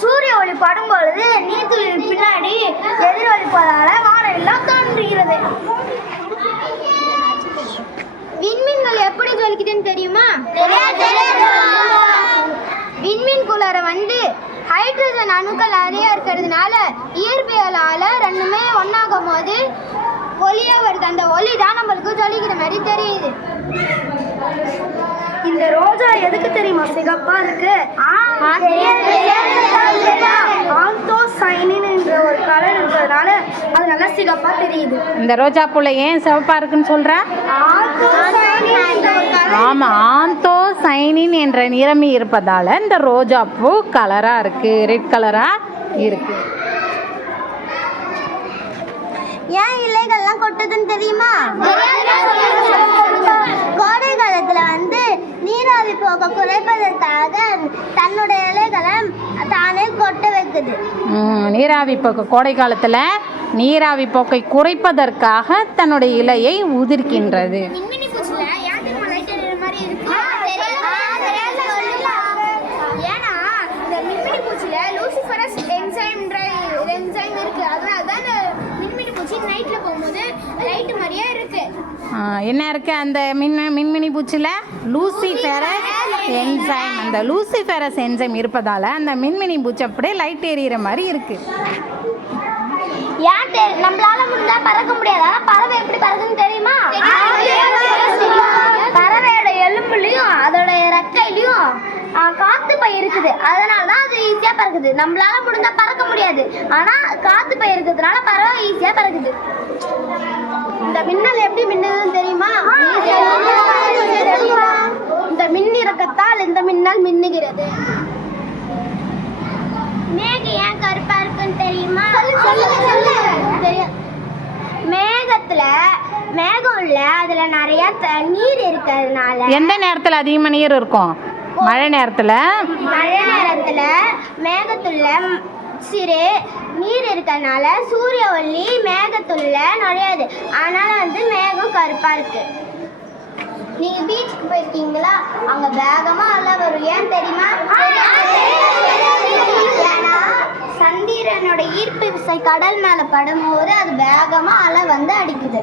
சூரிய ஒளி படும் பொழுது நீர்த்துளி பின்னாடி எதிரொலிப்பதால வானம் எல்லாம் தோன்றுகிறது. விண்மீன்கள் எப்படி ஜொலிக்குதுன்னு தெரியுமா? விண்மீன்குள்ளார ஹைட்ரஜன் அணுக்கள் நிறைய இருக்கிறதுனால இயற்பியலால ரெண்டுமே ஒன்னாகும் போது ஒளியா வருது. அந்த ஒளி தான் நம்மளுக்கு ஜொலிக்கிற மாதிரி தெரியுது. இந்த ரோஜா எதுக்கு தெரியுமா சிகப்பா இருக்கு? ஆந்தோசைனின் என்ற ஒரு கலர் இருக்கிறதுனால அது நல்லா சிகப்பா தெரியுது. இந்த ரோஜா பூல ஏன் சிவப்பா இருக்குன்னு சொல்ற? ஆமா, ஆந்தோசைனின் என்ற நிறமி இருப்பதால இந்த ரோஜா பூ கலரா இருக்கு, ரெட் கலரா இருக்கு. ஏன் இலைகள்லாம் கொட்டுதுன்னு தெரியுமா? கோடை காலத்துல நீராவி போக குறைப்பதற்காக தன்னுடைய இலைகளை தானே கொட்ட வைக்குது. நீராவி போக்கு கோடை காலத்துல நீராவி போக்கை குறைப்பதற்காக தன்னுடைய இலையை உதிர்க்கின்றது. என்ன இருக்கு அந்த மின்மினி பூச்சியில்? லூசிஃபெரஸ் என்சைம். அந்த லூசிஃபெரஸ் என்சைம் இருப்பதால அந்த மின்மினி பூச்சி அப்படியே லைட் எரியிற மாதிரி இருக்கு. நம்மளால முடிஞ்சா பறக்க முடியாது. ஆனா பறவை எப்படி பறக்குன்னு தெரியுமா? பறவையோட எலும்புலையும் அதோட ரெக்கையிலையும் காத்து பை இருக்குது. அதனாலதான் அது ஈஸியா பறக்குது. நம்மளால முடிஞ்சா பறக்க முடியாது, ஆனா காத்து பை இருக்கிறதுனால பறவை ஈஸியா பறக்குது. இந்த மின்னல் எப்படி மின்னுதுன்னு தெரியுமா? இந்த மின் இறக்கத்தால் இந்த மின்னல் மின்னுகிறது. மேகம் ஏன் கருப்பா இருக்குன்னு தெரியுமா? மேகம் இல்ல, அதுல நிறைய நீர் இருக்கிறதுனால. எந்த நேரத்துல அதிகமா நீர் இருக்கும்? மழை நேரத்துல. மேகத்துல சிறு நீர் இருக்கிறதுனால சூரிய ஒளி மேகத்துள்ள நுழையாது. ஆனால மேகம் கருப்பா இருக்கு. நீங்க பீச்சுக்கு போயிருக்கீங்களா? அங்க வேகமா அலை வரும். ஏன் தெரியுமா? ஏன்னா சந்திரனோட ஈர்ப்பு விசை கடல் மேல படும் போது அது வேகமா அலை அடிக்குது.